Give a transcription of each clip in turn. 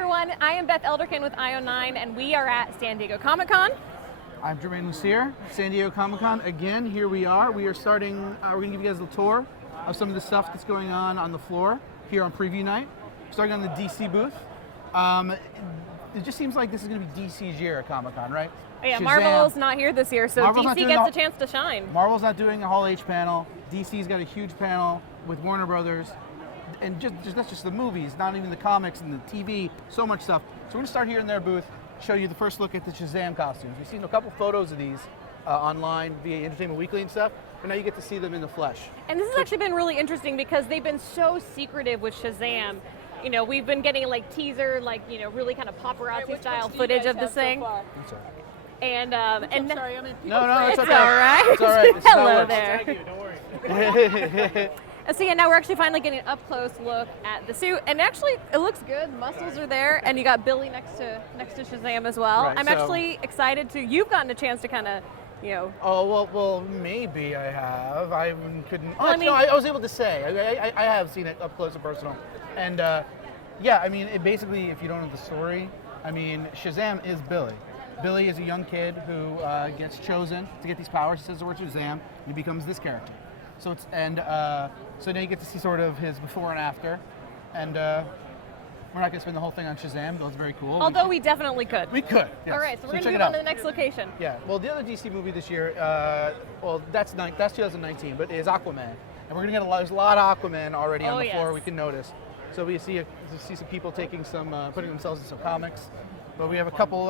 everyone, I am Beth Elderkin with IO9 and we are at San Diego Comic-Con. I'm Germain Lucier, San Diego Comic-Con. Again, here we are. We are starting, we're going to give you guys a tour of some of the stuff that's going on the floor here on preview night. Starting on the DC booth. It just seems like this is going to be DC's year at Comic-Con, right? Oh yeah, Shazam. Marvel's not here this year, so Marvel's DC gets a chance to shine. Marvel's not doing a Hall H panel. DC's got a huge panel with Warner Brothers. And that's just the movies, not even the comics and the TV, so much stuff. So we're going to start here in their booth, show you the first look at the Shazam costumes. We've seen a couple photos of these online via Entertainment Weekly and stuff, but now you get to see them in the flesh. And this has actually been really interesting because they've been so secretive with Shazam. You know, we've been getting like teaser, like, you know, really kind of paparazzi style footage of this thing. And I'm sorry, I'm in No, it's it's okay. all right. It's all right. It's Hello there. Don't worry. And so yeah, now we're actually finally getting an up close look at the suit, and actually it looks good. Muscles are there, and you got Billy next to Shazam as well. Right, I'm actually excited to. You've gotten a chance to kind of, you know. Oh well, maybe I have. I couldn't. Well, No, I was able to say I have seen it up close and personal, and yeah, I mean, it basically, if you don't know the story, I mean, Shazam is Billy. Billy is a young kid who gets chosen to get these powers. He says the word Shazam, and he becomes this character. So it's so now you get to see sort of his before and after, and we're not going to spend the whole thing on Shazam, though it's very cool. Although we definitely could. We could. Yes. All right, so we're going to check move it on to out. the next location. Yeah. Well, the other DC movie this year, well, that's 2019, but is Aquaman, and we're going to get there's a lot of Aquaman already on the floor. Yes. We can notice. So we see some people taking some putting themselves in some comics. But we have a couple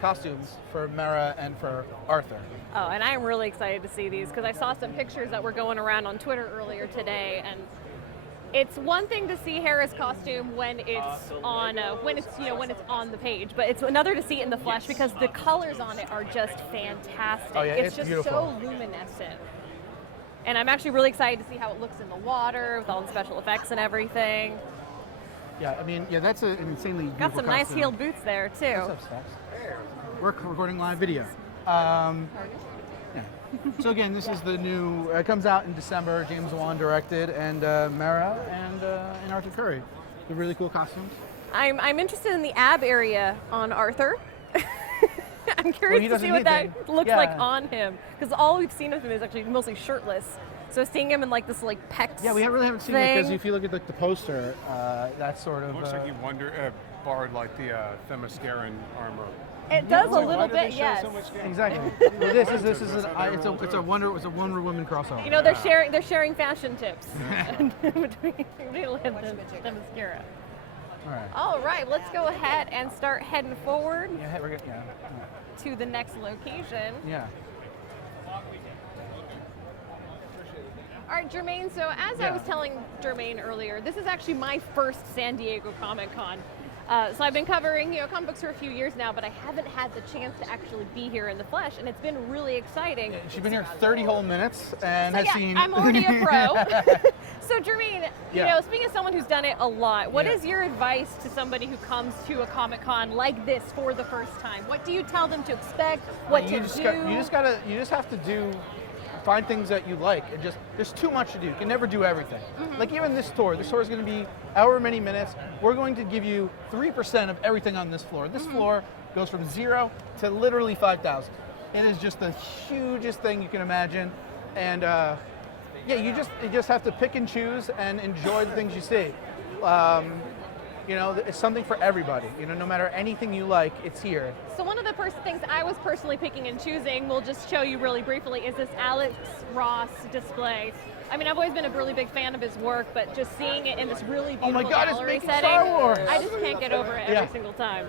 costumes for Mera and for Arthur. Oh, and I'm really excited to see these because I saw some pictures that were going around on Twitter earlier today, and it's one thing to see Hera's costume when it's on when it's on the page, but it's another to see it in the flesh because the colors on it are just fantastic. Oh yeah, it's just beautiful. so luminescent. And I'm actually really excited to see how it looks in the water with all the special effects and everything. Yeah, I mean, yeah, that's an insanely beautiful Got some nice costume. heeled boots there too. What's up, Stacks? We're recording live video. Yeah. So again, this is the new. It comes out in December. James Wan directed, and Mera and Arthur Curry. The really cool costumes. I'm interested in the ab area on Arthur. I'm curious to see what that looks like on him because all we've seen of him is actually mostly shirtless. So seeing him in like this like pecs. Yeah, we really haven't seen it because if you look at the poster, that's sort of. It looks like he borrowed like the Themysciran armor. It does a Why little did they bit, show yes. so much gas? Exactly. Well, it's a Wonder Woman crossover. You know, they're sharing fashion tips between the mascara. All right. All right, let's go ahead and start heading forward Yeah, we're good. Yeah. to the next location. Yeah. All right, Germain, so as I was telling Germain earlier, this is actually my first San Diego Comic-Con. So I've been covering, comic books for a few years now, but I haven't had the chance to actually be here in the flesh, and it's been really exciting. She's been here 30 whole minutes and has seen. I'm already a pro. So Germain, speaking of someone who's done it a lot, what is your advice to somebody who comes to a Comic-Con like this for the first time? What do you tell them to expect? What to do? You just have to find things that you like, and there's too much to do. You can never do everything. Mm-hmm. Like even this tour is going to be however many minutes. We're going to give you 3% of everything on this floor. This floor goes from 0 to literally 5,000. It is just the hugest thing you can imagine, and you just have to pick and choose and enjoy the things you see. It's something for everybody. No matter anything you like, it's here. So one of the first things I was personally picking and choosing, we'll just show you really briefly, is this Alex Ross display. I mean, I've always been a really big fan of his work, but just seeing it in this really beautiful gallery it's making setting, Star Wars. I just can't get over it every single time.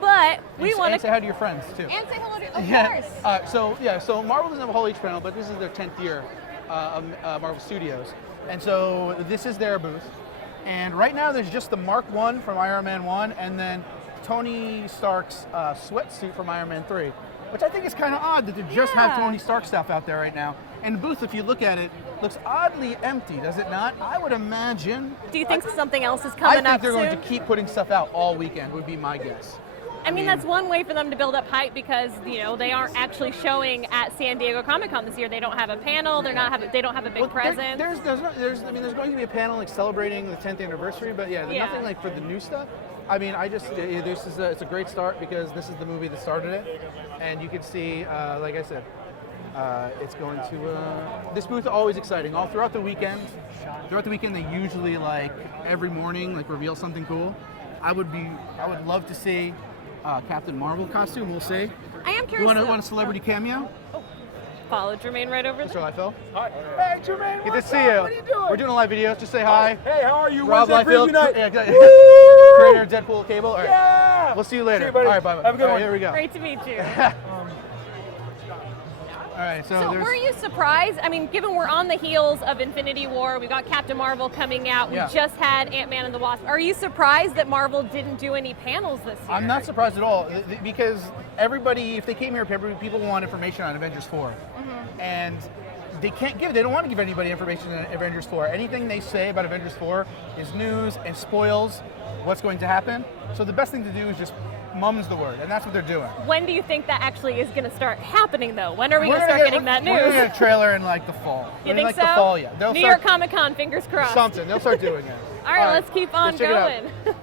But we want to say hi to your friends too. And say hello to, of course. So Marvel doesn't have a Hall H panel, but this is their 10th year of Marvel Studios, and so this is their booth. And right now there's just the Mark I from Iron Man 1 and then Tony Stark's sweatsuit from Iron Man 3, which I think is kind of odd that they just have Tony Stark stuff out there right now. And the booth, if you look at it, looks oddly empty, does it not? I would imagine. Do you think something else is coming up soon? I think they're going to keep putting stuff out all weekend, would be my guess. I mean, that's one way for them to build up hype because they aren't actually showing at San Diego Comic-Con this year. They don't have a panel. They don't have a big presence. There's going to be a panel like celebrating the 10th anniversary, but nothing like for the new stuff. I mean, it's a great start because this is the movie that started it, and you can see, like I said, it's going to. This booth is always exciting. All throughout the weekend. Throughout the weekend, they usually every morning reveal something cool. I would love to see Captain Marvel costume. We'll see. I am curious. You want a celebrity cameo? Follow Germain right over Mr. there. Liefeld. Hi. Hey, Germain, Good to what's see up? you. What are you doing? We're doing a live video. Just say hi. Hey, how are you? Rob Wednesday Liefeld, preview night. yeah, exactly. Woo! Creator of Deadpool Cable. All right. Yeah. We'll see you later. See you, buddy. All right, bye. Have a good All right, one. Here we go. Great to meet you. All right, so So there's. were you surprised? I mean, given we're on the heels of Infinity War, we've got Captain Marvel coming out. We Yeah. just had Ant-Man and the Wasp. Are you surprised that Marvel didn't do any panels this year? I'm not surprised at all because everybody, if they came here, people want information on Avengers 4, and they don't want to give anybody information on Avengers 4. Anything they say about Avengers 4 is news and spoils what's going to happen. So the best thing to do is just mum's the word, and that's what they're doing. When do you think that actually is going to start happening, though? When are we We're going to gonna start getting that We're going news? to get a trailer in the fall. You think so? The fall, yeah. They'll New start York Comic Con, fingers crossed. something. They'll start doing it. All right, let's keep on let's check it out. going.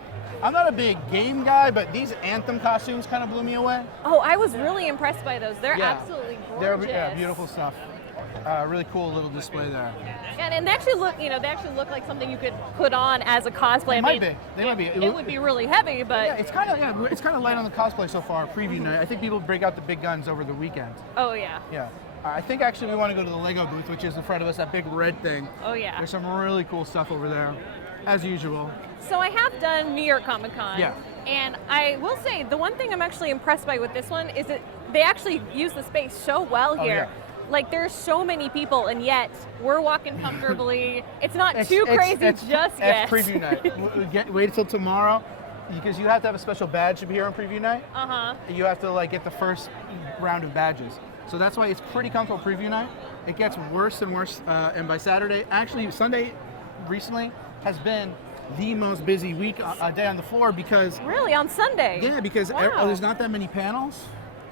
I'm not a big game guy, but these Anthem costumes kind of blew me away. Oh, I was really impressed by those. They're absolutely They're gorgeous. beautiful stuff. Really cool little display there. And they actually look, they actually look like something you could put on as a cosplay. They might be. They might be. It would be really heavy, but Yeah, it's kind of light on the cosplay so far. Preview night. I think people break out the big guns over the weekend. oh yeah, Yeah. I think actually we want to go to the Lego booth, which is in front of us, that big red thing. oh yeah. There's some really cool stuff over there, as usual. So I have done New York Comic Con. Yeah. And I will say the one thing I'm actually impressed by with this one is that they actually use the space so well here. yeah. Like there's so many people, and yet we're walking comfortably. It's not too crazy just yet. It's preview night. Wait until tomorrow, because you have to have a special badge to be here on preview night. You have to get the first round of badges. So that's why it's pretty comfortable preview night. It gets worse and worse, and by Saturday, actually Sunday, recently has been the most busy day on the floor because. Really, on Sunday? Yeah, because Wow. there's not that many panels.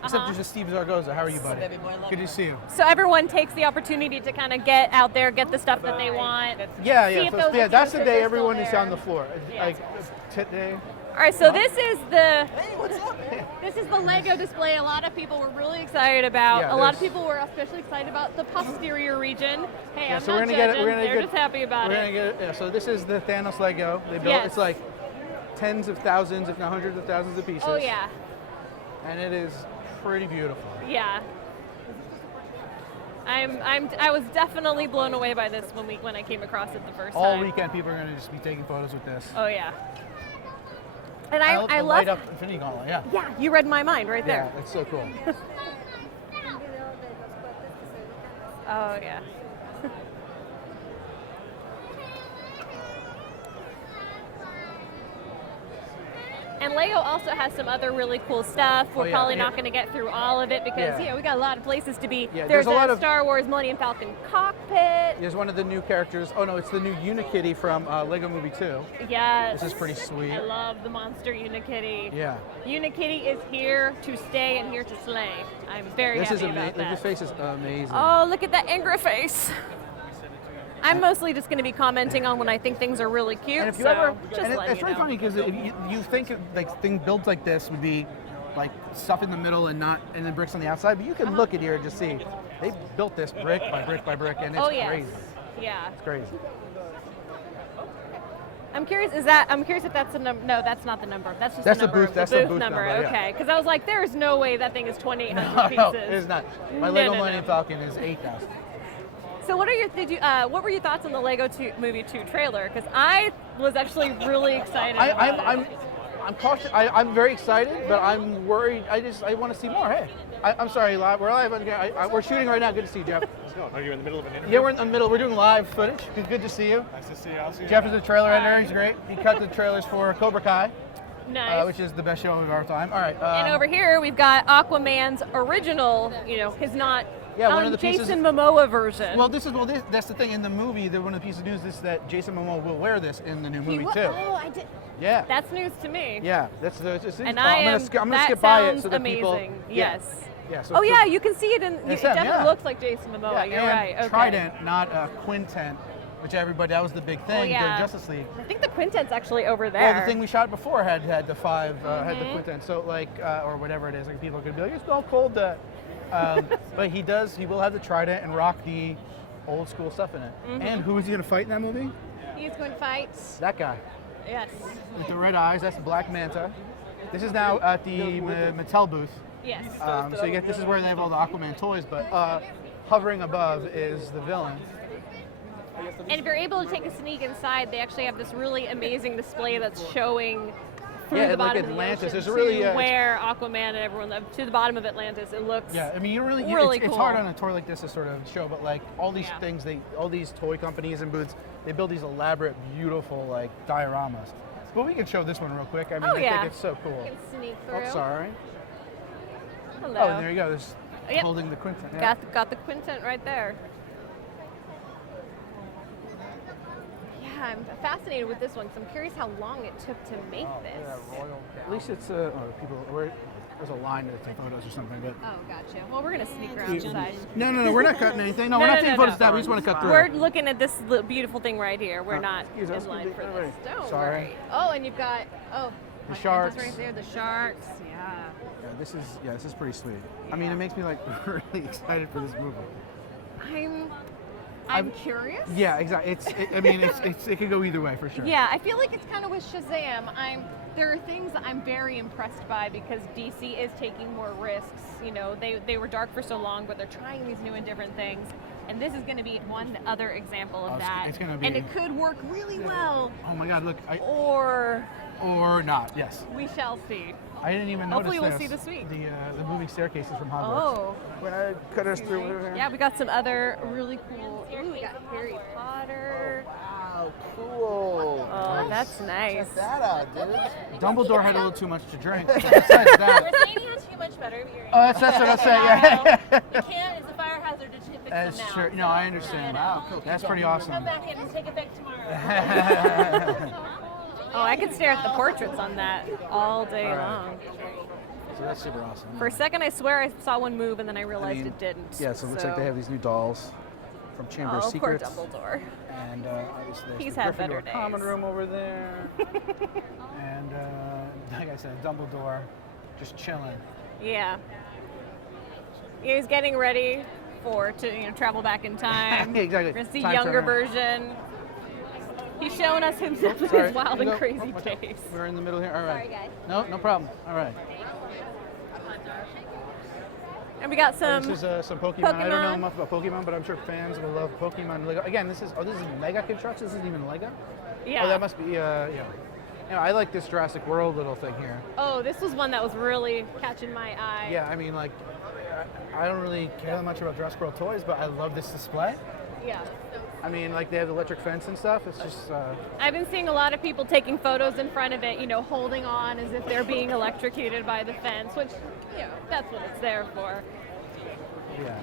Except there's just Steve Zaragoza. How are you, buddy? Good to see you. So everyone takes the opportunity to kind of get out there, get the stuff that they want. Yeah, see yeah. if So, those yeah, that's the extras day are still everyone is there. on the floor. Yeah. Like tit day. All right, so this is the Lego display. A lot of people were really excited about. Yeah, a lot of there's- people were especially excited about the posterior region. Hey, Yeah, I'm so not we're gonna get it. judging. We're gonna They're get. just happy about we're it. gonna get it. Yeah, so this is the Thanos Lego. They built. Yes. It's like tens of thousands, if not hundreds of thousands of pieces. Oh yeah, And it is pretty beautiful. yeah. I was definitely blown away by this when I came across it the first All time. weekend, people are gonna just be taking photos with this. Oh yeah. And I I the love. light up Infinity Gauntlet. Yeah. Yeah, you read my mind right Yeah, there. it's so cool. Oh yeah. And Lego also has some other really cool stuff. We're Oh, yeah, probably yeah. not going to get through all of it because Yeah. we got a lot of places to be. Yeah, there's there's a lot of- Star Wars Millennium Falcon cockpit. There's one of the new characters. Oh no, it's the new Unikitty from Lego Movie 2. Yes. This is pretty sweet. I love the monster Unikitty. Yeah. Unikitty is here to stay and here to slay. I'm very This happy is about amazing. that. This face is amazing. Oh, look at that angry face. I'm mostly just going to be commenting on when I think things are really cute. And if you so ever, just and letting it's you very know. funny because you think thing builds like this would be like stuff in the middle and then bricks on the outside, but you can look at here and just see they built this brick by brick by brick, and it's Oh yes. crazy. Yeah. It's crazy. I'm curious if that's the number. No, that's not the number. That's just That's the the number. booth- that's the booth number. number, yeah. Okay, because I was like, there's no way that thing is 2,800 No, pieces. it is not. My No, Lego no, no. Millennium Falcon is 8,000. So what were your thoughts on the Lego Movie 2 trailer? Because I was actually really excited. about it. I'm cautious. I'm very excited, but I'm worried. I want to see more. Hey, I'm sorry, we're live. We're shooting right now. Good to see you, Jeff. Let's go. Are you in the middle of an interview? Yeah, we're in the middle. We're doing live footage. Good to see you. Nice to see you. I'll see you. Jeff is a trailer editor. He's great. He cut the trailers for Cobra Kai, Nice. which is the best show of our time. All right. And over here we've got Aquaman's original, his not one of the pieces- Jason Momoa version. that's the thing in the movie. One of the pieces of news is that Jason Momoa will wear this in the new movie too. Oh, I did. Yeah. That's news to me. Yeah. That's And I'm gonna that skip by it sounds so that amazing. people. Yeah. Yes. Yeah. So, Oh yeah, you can see it in. It It's him, definitely yeah. looks like Jason Momoa. Yeah, You're and right. Okay. Trident, not Quintet. which that was the big thing during Justice League. I think the quintet's actually over there. Well, the thing we shot before had the 5, had the quintet. So like, or whatever it is, like people could be like, it's not cold that. But he will have the trident and rock the old school stuff in it. And who is he gonna fight in that movie? He's going to fight. That guy. Yes. With the red eyes, that's the Black Manta. This is now at the Mattel booth. Yes. So this is where they have all the Aquaman toys, but hovering above is the villain. And if you're able to take a sneak inside, they actually have this really amazing display that's showing through the bottom like Atlantis. of the There's ocean a really, to where Aquaman and everyone to the bottom of Atlantis. It looks I mean, you really cool. It's hard on a tour like this to sort of show, but like all these things, all these toy companies and booths, they build these elaborate, beautiful like dioramas. But we can show this one real quick. I mean, I think it's so cool. You can sneak through. Oh, sorry. Hello. Oh, and there you go. There's holding the quintet. Yeah. Got the quintet right there. Yeah, I'm fascinated with this one because I'm curious how long it took to make this. At least it's there's a line to take photos or something. But Oh, gotcha. Well, we're gonna sneak around inside. no, we're not cutting anything. No, we're not taking photos of that. We just want to cut through. We're looking at this beautiful thing right here. We're not excuse us. in line for this. Don't Sorry. worry. Oh, and you've got The sharks. right there. The sharks. Yeah. This is pretty sweet. I mean, it makes me like really excited for this movie. I'm curious. Yeah, exactly. It could go either way for sure. Yeah, I feel like it's kind of with Shazam. There are things that I'm very impressed by because DC is taking more risks. You know, they were dark for so long, but they're trying these new and different things. And this is going to be one other example of that. It's gonna be, and it could work really well. Oh my God! Look. Or not. Yes. we shall see. I didn't even Hopefully notice we'll see this week. the moving staircases from Hogwarts. Oh. When I cut us through. Yeah, we got some other really cool. Ooh, we got Harry Potter. Wow, cool. Oh, that's nice. Check that out, dude. Dumbledore had a little too much to drink. Besides that. Mercedes has too much better. That's what I say. Yeah. You can't. It's a fire hazard to fix That's them now. true. No, I understand. Wow, cool. That's pretty awesome. Come back in and take it back tomorrow. Oh, I could stare at the portraits on that all day All right. long. So that's super awesome. For a second, I swear I saw one move, and then I realized it didn't. Yeah, so it looks like they have these new dolls from Chamber of Oh, poor Secrets. Dumbledore. And obviously there's He's the had Gryffindor better days. common room over there. And like I said, Dumbledore just chilling. Yeah. He's getting ready to travel back in time. Exactly. We're gonna see Time younger turner. version. He's showing us himself in Sorry. his wild and No, crazy watch out. days. We're in the middle here. All right. Sorry, guys. No problem. All right. And we got some. This is some Pokemon. I don't know Pokemon. enough about Pokemon, but I'm sure fans will love Pokemon Lego. Again, this is Mega Construction. This isn't even Lego. Yeah. Oh, that must be yeah. You know, I like this Jurassic World little thing here. Oh, this was one that was really catching my eye. Yeah, I mean, like, I don't really care that much about Jurassic World toys, but I love this display. Yeah. I mean, like, they have the electric fence and stuff. It's just, I've been seeing a lot of people taking photos in front of it, holding on as if they're being electrocuted by the fence, which, that's what it's there for. yeah.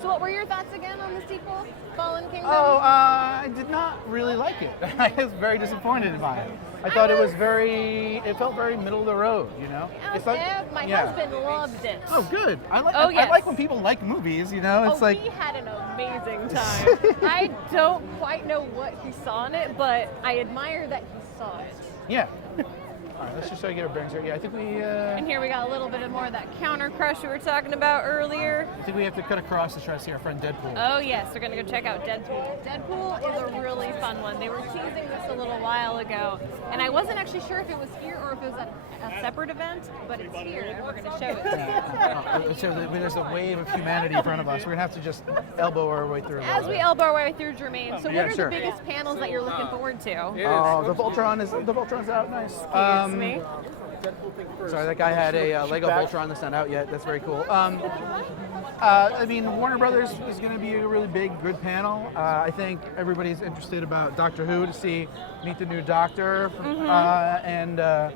So what were your thoughts again on the sequel, Fallen Kingdom? Oh, I did not really like it. I was very disappointed by it. I thought it felt very middle of the road, It's like, My husband loved it. Oh, good. I yes. like when people like movies, It's like, we had an amazing time. I don't quite know what he saw in it, but I admire that he saw it. yeah. All right, let's just try to get our bearings here. Yeah, I think we. And here we got a little bit more of that counter crush we were talking about earlier. I think we have to cut across to try to see our friend Deadpool. Oh yes, we're gonna go check out Deadpool. Deadpool is a really fun one. They were teasing this a little while ago, and I wasn't actually sure if it was here or if it was at a separate event, but it's here, and we're gonna show it to you. So there's a wave of humanity in front of us. We're gonna have to just elbow our way through. As we elbow our way through, Germain. So what Yeah, are sure. the biggest panels that you're looking forward to? Oh, the Voltron's out. Nice. Excuse me. Sorry, that guy had a Lego Voltron that's not out yet. That's very cool. I mean, Warner Brothers is going to be a really good panel. I think everybody's interested about Doctor Who to meet the new Doctor, and I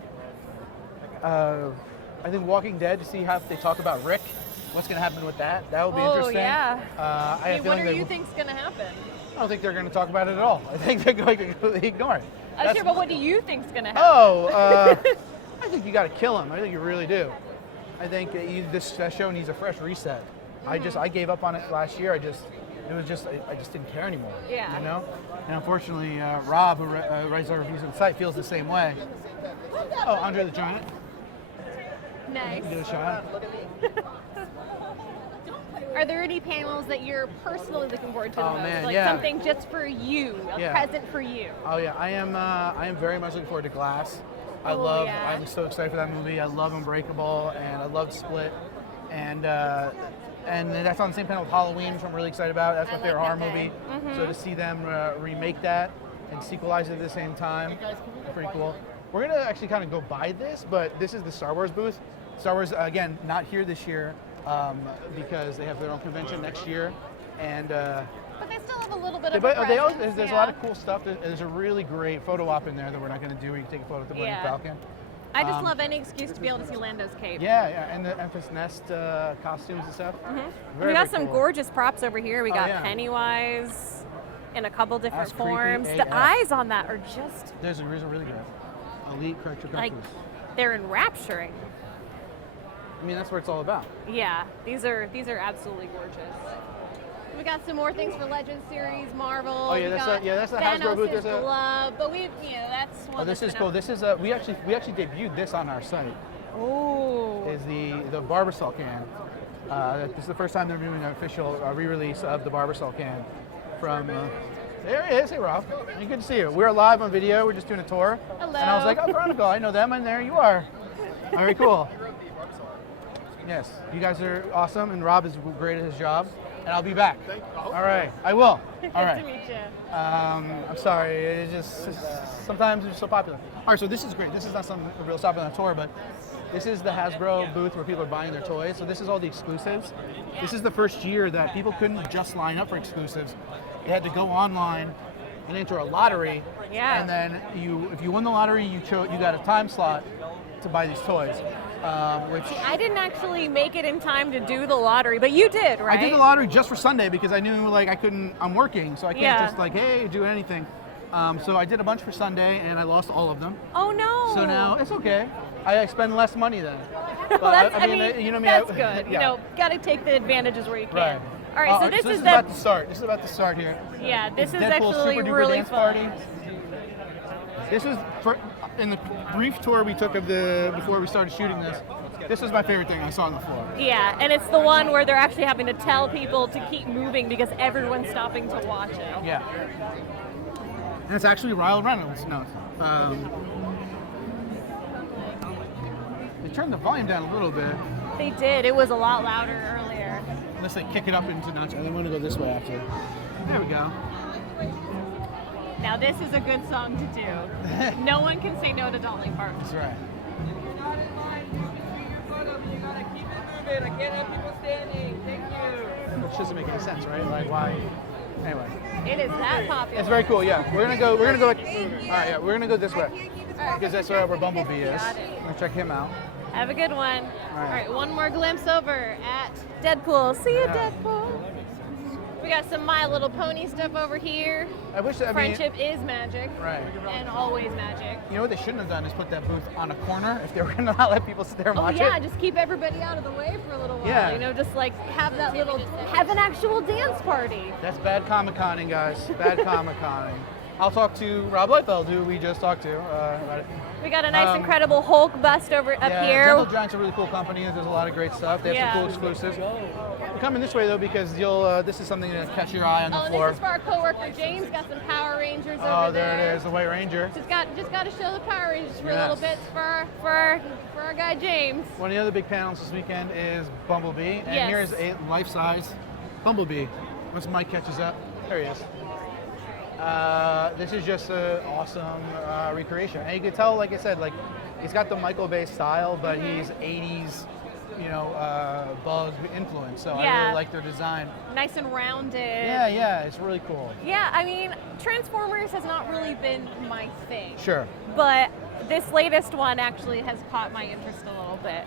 think Walking Dead to see how they talk about Rick. What's going to happen with that? That will be interesting. Yeah. I have a What feeling do you think's gonna happen? I don't think they're going to talk about it at all. I think they're going to completely ignore it. Sure, but what do you think's gonna happen? Oh, I think you got to kill him. I think you really do. I think this show needs a fresh reset. I gave up on it last year. it was just I just didn't care anymore. Yeah. You know. And unfortunately, Rob, who writes our reviews on the site, feels the same way. Oh, Andre the Giant. Nice. Give it a shot. Are there any panels that you're personally looking forward to the most? Man, like yeah. something just for you, a present for you. Oh yeah, I am very much looking forward to Glass. Oh, yeah. I'm so excited for that movie. I love Unbreakable and I love Split, and that's on the same panel with Halloween, which I'm really excited about. That's my favorite horror movie. So to see them remake that and sequelize it at the same time, pretty cool. We're gonna actually kind of go by this, but this is the Star Wars booth. Star Wars again, not here this year because they have their own convention next year, and. But they still have a little bit of But a presence, there's a lot of cool stuff. There's a really great photo op in there that we're not going to do where you can take a photo with the Millennium Falcon. I just love any excuse to be able to see Lando's cape. Yeah, and the Empress Nest costumes and stuff. We got some gorgeous props over here. We got yeah. Pennywise in a couple different That's creepy forms. AF. The eyes on that are just There's a really good Elite Character like, Cartoons. they're enrapturing. I mean, that's what it's all about. Yeah, these are absolutely gorgeous. We got some more things for Legends series, Marvel. Oh yeah, that's a Hasbro Thanos' booth. There's a. glove, but that's one. Oh, this that's is been cool. out. This is we actually debuted this on our site. Ooh. Is the Barbasol can. This is the first time they're doing an official re-release of the Barbasol can from. There he is. Hey, Rob. You good to see you. We're live on video. We're just doing a tour. Hello. And I was like, oh, Chronicle, I know them, and there you are. Very cool. Yes, you guys are awesome, and Rob is great at his job. And I'll be back. All right, I will. All right. Good to meet you. I'm sorry. It's just sometimes it's so popular. All right, so this is great. This is not some real stuff on the tour, but this is the Hasbro booth where people are buying their toys. So this is all the exclusives. This is the first year that people couldn't just line up for exclusives. They had to go online and enter a lottery. Yeah. And then if you won the lottery, you got a time slot to buy these toys. Which I didn't actually make it in time to do the lottery, but you did, right? I did the lottery just for Sunday because I knew I'm working, so I can't just do anything. So I did a bunch for Sunday and I lost all of them. Oh no! So now it's okay. I spend less money then. But I mean, you know me. that's good. You know, got to take the advantages where you can. Right. All right, so this is about to start. This is about to start here. Yeah, this is Deadpool's actually Super Duper really Dance fun. Party. This was in the brief tour we took before we started shooting this. This was my favorite thing I saw on the floor. Yeah, and it's the one where they're actually having to tell people to keep moving because everyone's stopping to watch it. Yeah. And it's actually Ryan Reynolds. No. They turned the volume down a little bit. They did. It was a lot louder earlier. Unless they kick it up into notch. And they want to go this way after. There we go. Now this is a good song to do. No one can say no to Dolly Parton. That's right. I can't have people standing. Thank you. Which doesn't make any sense, right? Like why? Anyway. It is that popular. It's very cool. Yeah, we're gonna go. All right, yeah, we're gonna go this way because that's where Bumblebee is. Got it. I'm gonna check him out. Have a good one. All right. One more glimpse over at Deadpool. See you, Deadpool. We got some My Little Pony stuff over here. I wish that. Friendship is magic. Right. And always magic. You know what they shouldn't have done is put that booth on a corner if they were gonna not let people sit there and Oh watch yeah, it. just keep everybody out of the way for a little while. Yeah. You know, just like have an actual dance party. That's bad Comic-Conning, guys. Bad Comic-Conning. I'll talk to Rob Liefeld, who we just talked to about it. We got a nice, incredible Hulk bust up here. Gentle Giant's a really cool company. There's a lot of great stuff. They have some cool exclusives. We're coming this way though because this is something that catch your eye on the floor. This is for our coworker James. Got some Power Rangers over Oh, there. there it is, the White Ranger. Just got to show the Power Rangers for a Yes. little bit for our guy James. One of the other big panels this weekend is Bumblebee, and Yes. here's a life-size Bumblebee. Once Mike catches up, there he is. This is just an awesome recreation, and you can tell, like I said, like he's got the Michael Bay style, but he's 80s, bug influence. So I really like their design. Nice and rounded. Yeah, it's really cool. Yeah, I mean, Transformers has not really been my thing. Sure. But this latest one actually has caught my interest a little bit.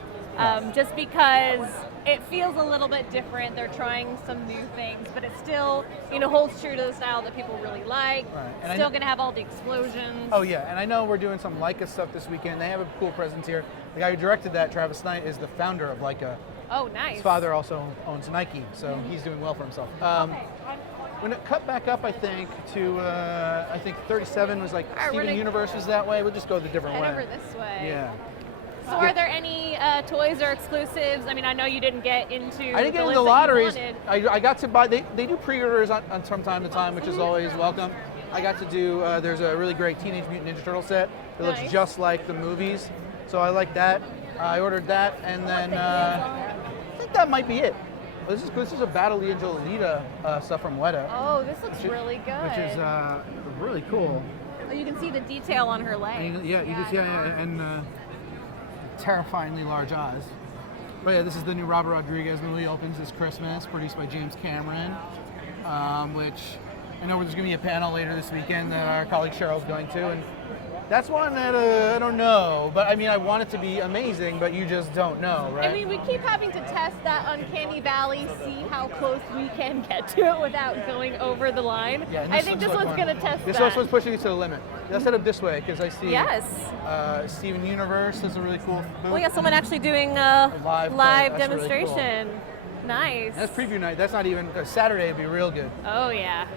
Just because it feels a little bit different. They're trying some new things, but it still, holds true to the style that people really like. Right. And Still going to have all the explosions. Oh yeah, and I know we're doing some Leica stuff this weekend. They have a cool presence here. The guy who directed that, Travis Knight, is the founder of Leica, Oh, nice. His father also owns Nike, so he's doing well for himself. When it cut back up, I think, to, I think 37 was like right, Steven Universe was that way. We'll just go the different Head way. over this way. Yeah. So are there any toys or exclusives? I mean, I know you didn't get into I didn't get into the lotteries. I got to buy, they do pre-orders on from time to time, which is always welcome. I got to do, there's a really great Teenage Mutant Ninja Turtle set that looks Nice. just like the movies. So I like that. I ordered that, and then I think that might be it. This is a Battle Angel Alita stuff from Weta. Oh, this looks really good. Which is really cool. Oh, you can see the detail on her leg. And you can see, and terrifyingly large eyes. But yeah, this is the new Robert Rodriguez movie. Opens this Christmas, produced by James Cameron, which I know there's going to be a panel later this weekend that our colleague Cheryl's going to, and that's one that I don't know. But I mean, I want it to be amazing, but you just don't know, right? I mean, we keep having to test that uncanny valley, see how close we can get to it without going over the line. Yeah, and I think this looks one's like going to test This that. one's pushing it to the limit. Let's set up this way because I see Yes. Steven Universe is a really cool booth. We got someone actually doing a live live play. That's really demonstration. Nice. That's preview night. That's not even Saturday. Would be real good. Oh yeah.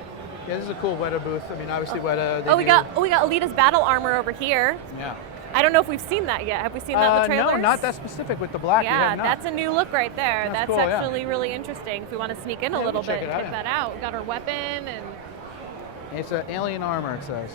Yeah, this is a cool Weta booth. I mean, obviously Weta. Oh, we got Alita's battle armor over here. Yeah. I don't know if we've seen that yet. Have we seen that in the trailers? No, not that specific with the black. we Yeah, have not. that's a new look right there. That's That's cool, yeah. actually really interesting. If we want to sneak in a Yeah, we little can check bit, it out, check yeah. that out. We got her weapon, and It's an alien armor. It says.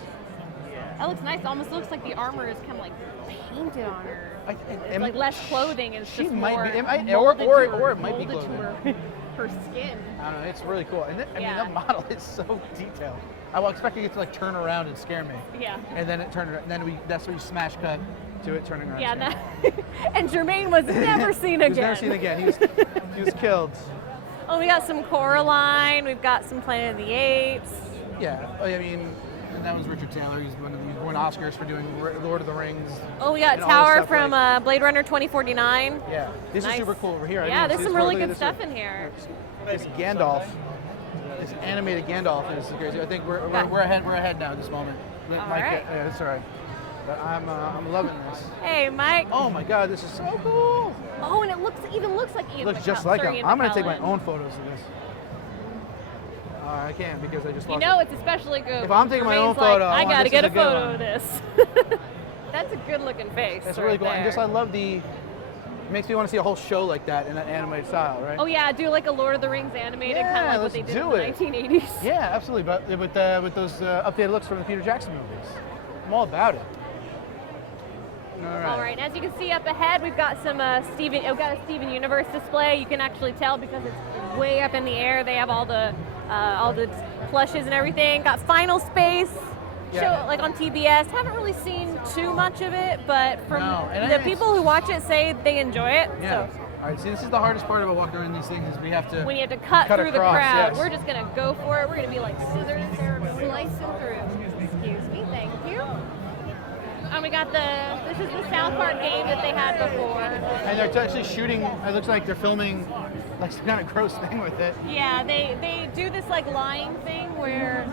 that looks nice. Almost looks like the armor is kind of like painted on her. It's Am- like less clothing, and it's she just might more be- it might- molded or to her- it might be molded to clothing. her skin. I don't know. It's really cool. And I mean, Yeah. that model is so detailed. I was expecting it to like turn around and scare me. Yeah. And then it turned. Then that's where we smash cut to it turning around. Yeah, and no. scaring And Jermaine was never seen me. again. He was never seen again. He was killed. Oh, we got some Coraline. We've got some Planet of the Apes. Yeah. I mean, and that was Richard Taylor. He's won Oscars for doing Lord of the Rings. Oh, we got and all this Tower stuff, from like- Blade Runner 2049. Yeah. This Nice. is super cool over here. I Yeah, didn't there's see some this really before. good Look at stuff in here. This Gandalf. This animated Gandalf is crazy. I think we're ahead. We're ahead now at this moment. But All Mike, right. yeah, that's all right. But I'm loving this. Hey, Mike. Oh my God, this is so cool. Oh, and it looks like Ian. Looks just like him. I'm gonna take my own photos of this. I can't because I just You lost know it. it's especially good. If I'm taking my Jermaine's own photo, like, I I want gotta this get is a a good photo one. of this. That's a good looking face. It's right really cool. there. And just I love it makes me want to see a whole show like that in an animated style, right? Oh yeah, do like a Lord of the Rings animated, Yeah, kind of like what let's they did do in the it. 1980s. Yeah, absolutely. But with those updated looks from the Peter Jackson movies, I'm all about it. All right, and as you can see up ahead, we've got some we've got a Steven Universe display. You can actually tell because it's way up in the air. They have all the plushes and everything. Got Final Space. Yeah. Show like on TBS. Haven't really seen too much of it, but from No, and the it's- people who watch it say they enjoy it. Yeah. So All right. See, this is the hardest part about walking around these things is we have to. when you have to cut through the across, crowd, yes. we're just gonna go for it. We're gonna be like scissors, slicing through. Excuse me, thank you. And we got this is the South Park game that they had before. And they're actually shooting. It looks like they're filming like some kind of gross thing with it. Yeah, they do this like lying thing where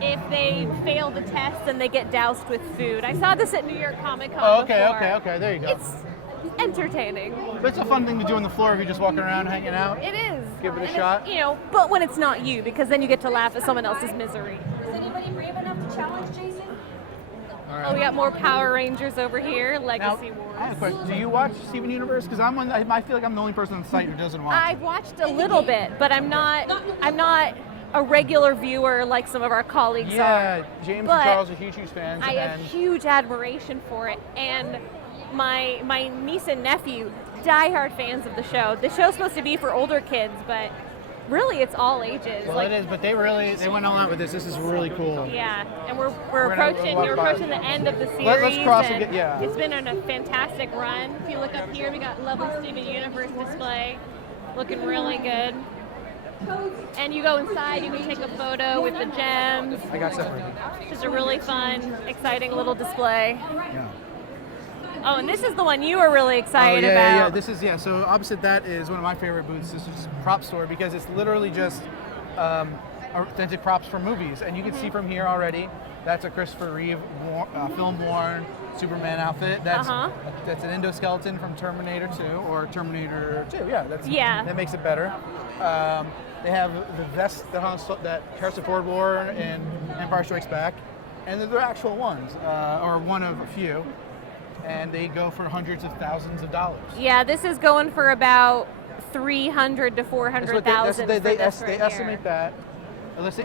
if they fail the test, then they get doused with food. I saw this at New York Comic Con Oh, okay, before. okay. There you go. It's entertaining. But it's a fun thing to do on the floor if you're just walking around hanging out. It is. Give it a And shot. it's, but when it's not you, because then you get to laugh at someone else's misery. Is anybody brave enough to challenge Jason? All right. Oh, we got more Power Rangers over here, Now, Legacy Wars. I have a question. Do you watch Steven Universe? Because I feel like I'm the only person on the site who doesn't watch. I've watched a little bit, but I'm not a regular viewer like some of our colleagues are. Yeah, James But and Charles are huge fans. I have and huge admiration for it, and my niece and nephew, diehard fans of the show. The show's supposed to be for older kids, but really it's all ages. well, it is, but they went all out with this. This is really cool. Yeah, and we're gonna approaching walk by. the end of the series. Let's cross and and get- yeah. It's been a fantastic run. If you look up here, we got lovely Steven Universe display, looking really good. And you go inside, you can take a photo with the gems. I got separated. Just a really fun, exciting little display. Yeah. Oh, and this is the one you were really excited yeah, about. yeah. This is So opposite that is one of my favorite booths. This is a prop store because it's literally just authentic props from movies, and you can see from here already. That's a Christopher Reeve film worn Superman outfit. That's Uh-huh. that's an endoskeleton from Terminator 2 or Terminator 2. Yeah, Yeah. that makes it better. They have the vest that Harrison Ford wore in Empire Strikes Back, and they're actual ones, or one of a few, and they go for hundreds of thousands of dollars. Yeah, this is going for about 300 to That's 400,000. they for this right estimate here. that.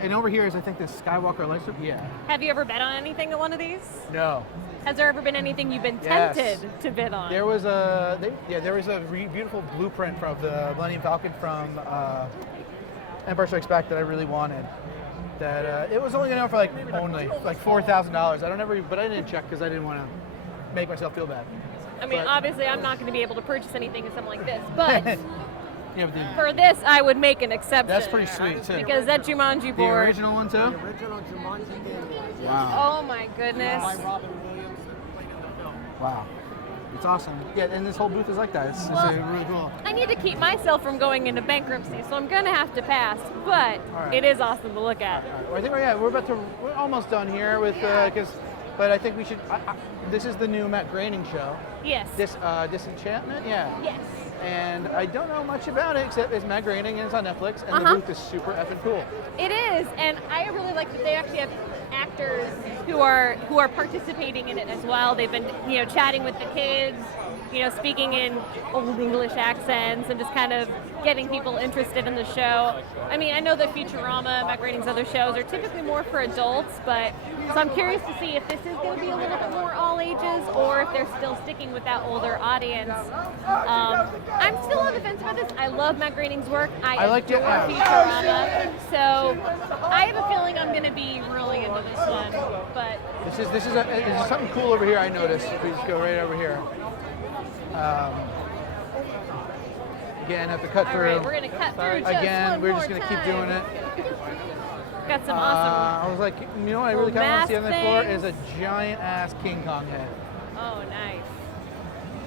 And over here is, I think, the Skywalker lightsaber. Yeah. Have you ever bet on anything at one of these? No. Has there ever been anything you've been Yes. tempted to bid on? There was there was a beautiful blueprint from the Millennium Falcon from Empire Strikes Back that I really wanted. That it was only going to go for only $4,000. But I didn't check because I didn't want to make myself feel bad. I mean, but- obviously, I'm not going to be able to purchase anything in something like this, but Yeah, but for this, I would make an exception. that's pretty sweet too. Because that Jumanji The board. original one too. Original Jumanji game. Wow. Oh my goodness. By Robin Williams, played in the film. Wow. It's awesome. Yeah, and this whole booth is like that. It's Well, really cool. I need to keep myself from going into bankruptcy, so I'm going to have to pass. But All right. it is awesome to look at. Well, I think we're almost done here with but I think we should. This is the new Matt Groening show. Yes. Disenchantment. Yeah. Yes. And I don't know much about it except it's Matt Groening and it's on Netflix, and Uh-huh. the booth is super effing cool. It is, and I really like that they actually have actors who are participating in it as well. They've been chatting with the kids, speaking in old English accents and just kind of getting people interested in the show. I mean, I know that Futurama, Matt Groening's other shows are typically more for adults, but so I'm curious to see if this is going to be a little bit more all ages or if they're still sticking with that older audience. I'm still on the fence about this. I love Matt Groening's work. I liked it, adore yeah. Futurama, so I have a feeling I'm going to be really into this one. But This is something cool over here. I noticed. If we just go right over here. Again, have to cut all through. right, we're going to cut through just Again, one we're more just going to keep time. doing it. Got some awesome. I was like, you know what I really kind of want to see on the mask floor things. is a giant ass King Kong head, Oh, nice.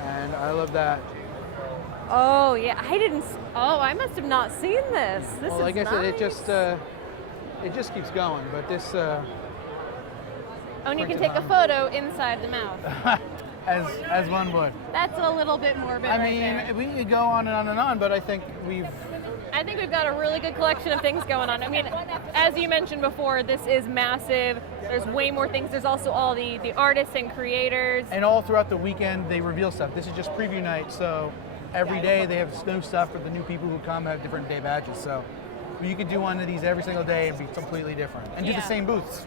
and I love that. Oh yeah, I didn't. I must have not seen this. This Well, is like I said, nice. it just keeps going. But this, Oh, and you can printed take a photo inside the mouth. as one would. That's a little bit morbid. I right mean, there. we could go on and on and on, but I think we've. I think we've got a really good collection of things going on. I mean, as you mentioned before, this is massive. There's way more things. There's also all the artists and creators. And all throughout the weekend, they reveal stuff. This is just preview night, so every day they have new stuff for the new people who come, have different day badges. So you could do one of these every single day and be completely different, and do Yeah. the same booths.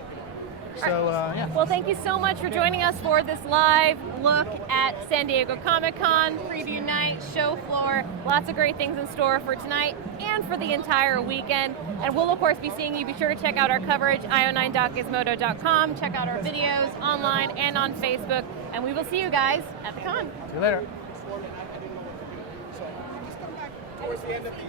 So yeah. Well, thank you so much for joining us for this live look at San Diego Comic-Con preview night, show floor. Lots of great things in store for tonight and for the entire weekend. And we'll, of course, be seeing you. Be sure to check out our coverage, io9.gizmodo.com. Check out our videos online and on Facebook. And we will see you guys at the con. See you later. Towards the end of the